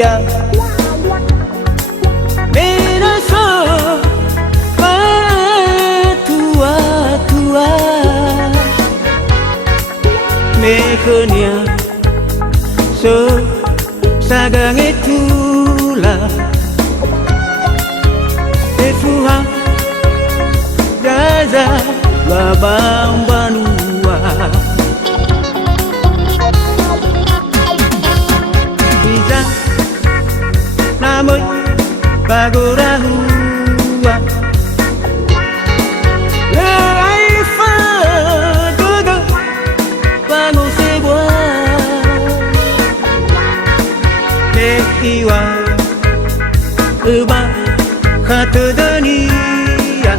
dia. Menaso tua-tua mekenya so sagang itulah efuha gaza babang banua bisa namoy pagurahua laifa gaga bango sewa iwa uba kata dunia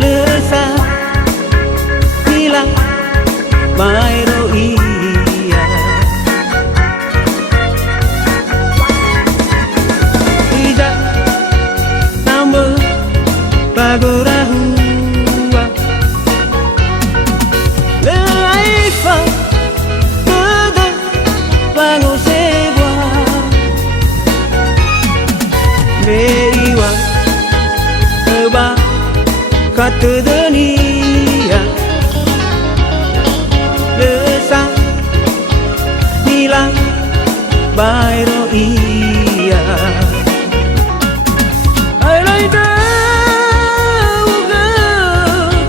lesa hilang mairo iya tidak nambah pagurahua laifa gaga bango Iwa Eba kata dunia Lesa hilang bairo iya Alai dauga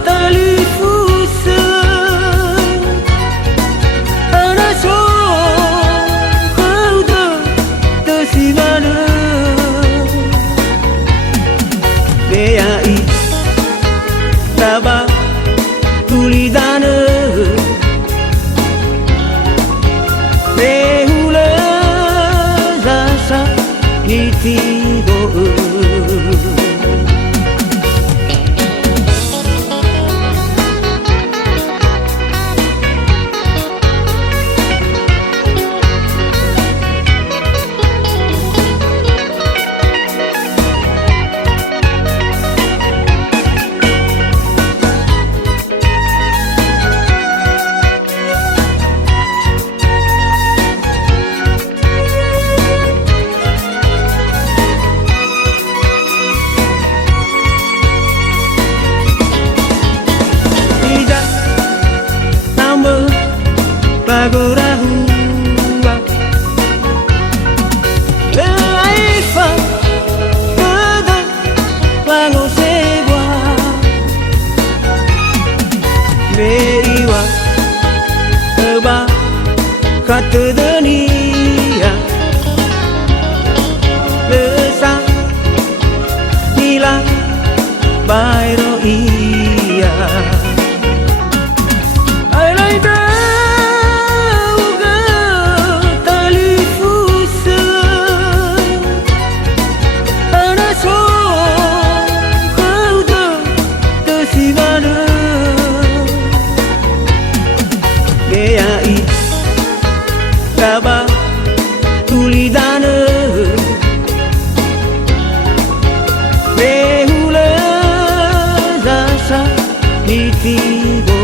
tali fusa Ana so kau tersimana Beai Taba tulidana Behula Zasa Nitibo Pagurahua Laifa Gaga Bango sewa Meiwa Eba kata dunia Lesa hilang bairo iya Beai Taba tulidana Behula Zasa Nitibo